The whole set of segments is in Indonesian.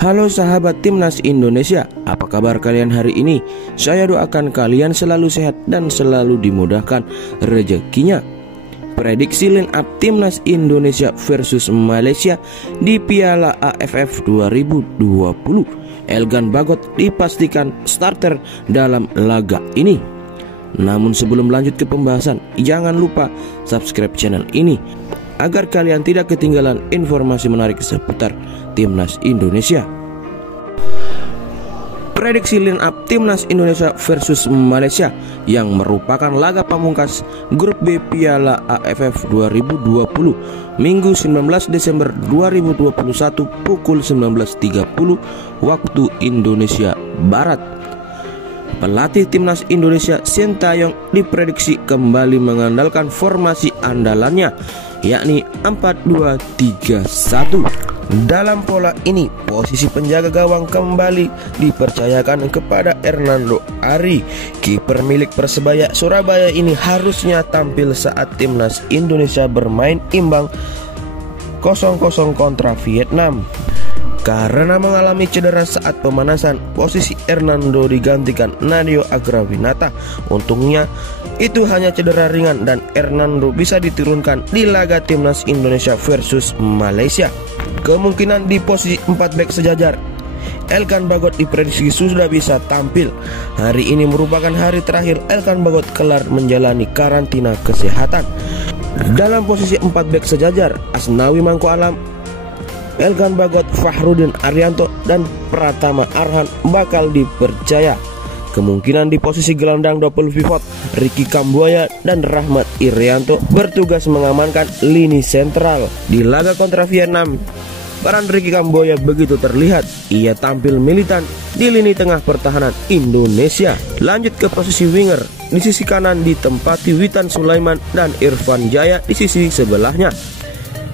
Halo sahabat Timnas Indonesia, apa kabar kalian hari ini? Saya doakan kalian selalu sehat dan selalu dimudahkan rezekinya. Prediksi line up Timnas Indonesia versus Malaysia di Piala AFF 2020. Elgan Bagot dipastikan starter dalam laga ini. Namun sebelum lanjut ke pembahasan, jangan lupa subscribe channel ini agar kalian tidak ketinggalan informasi menarik seputar Timnas Indonesia. Prediksi line up Timnas Indonesia versus Malaysia yang merupakan laga pamungkas grup B Piala AFF 2020 Minggu 19 Desember 2021 pukul 19.30 waktu Indonesia Barat. Pelatih Timnas Indonesia Sintayong diprediksi kembali mengandalkan formasi andalannya, yakni 4-2-3-1. Dalam pola ini, posisi penjaga gawang kembali dipercayakan kepada Hernando Ari. Kiper milik Persebaya Surabaya ini harusnya tampil saat Timnas Indonesia bermain imbang 0-0 kontra Vietnam. Karena mengalami cedera saat pemanasan, posisi Hernando digantikan Nadeo Agrawinata. Untungnya itu hanya cedera ringan dan Hernando bisa diturunkan di laga Timnas Indonesia versus Malaysia. Kemungkinan di posisi 4 bek sejajar, Elgan Bagot diprediksi sudah bisa tampil. Hari ini merupakan hari terakhir Elgan Bagot kelar menjalani karantina kesehatan. Dalam posisi 4 bek sejajar, Asnawi Mangku Alam, Elgan Bagot, Fahrudin Arianto, dan Pratama Arhan bakal dipercaya. Kemungkinan di posisi gelandang double pivot, Ricky Kambuaya dan Rahmat Irianto bertugas mengamankan lini sentral. Di laga kontra Vietnam, peran Ricky Kambuaya begitu terlihat. Ia tampil militan di lini tengah pertahanan Indonesia. Lanjut ke posisi winger, di sisi kanan ditempati Witan Sulaiman dan Irfan Jaya di sisi sebelahnya.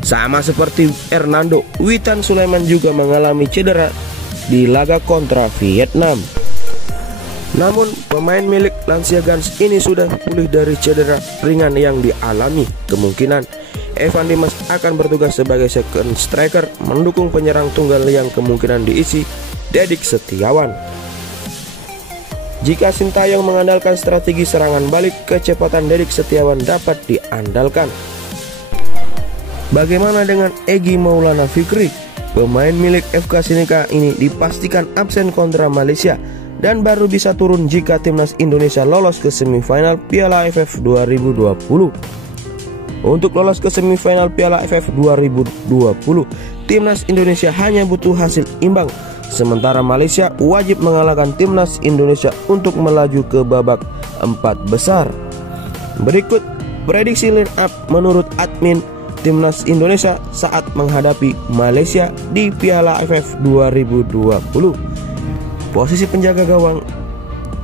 Sama seperti Hernando, Witan Sulaiman juga mengalami cedera di laga kontra Vietnam. Namun pemain milik Lansia Guns ini sudah pulih dari cedera ringan yang dialami. Kemungkinan Evan Dimas akan bertugas sebagai second striker mendukung penyerang tunggal yang kemungkinan diisi Dedik Setiawan. Jika Sintayong mengandalkan strategi serangan balik, kecepatan Dedik Setiawan dapat diandalkan. Bagaimana dengan Egy Maulana Fikri? Pemain milik FK Sinika ini dipastikan absen kontra Malaysia dan baru bisa turun jika Timnas Indonesia lolos ke semifinal Piala AFF 2020. Untuk lolos ke semifinal Piala AFF 2020, Timnas Indonesia hanya butuh hasil imbang, sementara Malaysia wajib mengalahkan Timnas Indonesia untuk melaju ke babak 4 besar. Berikut prediksi line up menurut admin Timnas Indonesia saat menghadapi Malaysia di Piala AFF 2020. Posisi penjaga gawang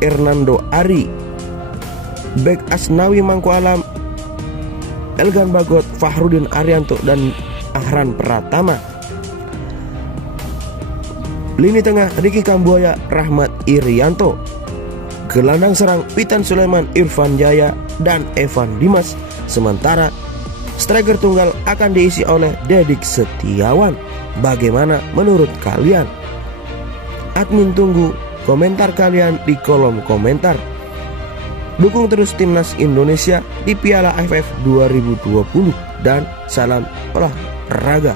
Hernando Ari, bek Asnawi Mangku Alam, Elgan Bagot, Fahrudin Arianto, dan Ahran Pratama. Lini tengah Ricky Kambuaya, Rahmat Irianto. Gelandang serang Witan Sulaiman, Irfan Jaya, dan Evan Dimas. Sementara striker tunggal akan diisi oleh Dedik Setiawan. Bagaimana menurut kalian? Admin tunggu komentar kalian di kolom komentar. Dukung terus Timnas Indonesia di Piala AFF 2020 dan salam olahraga.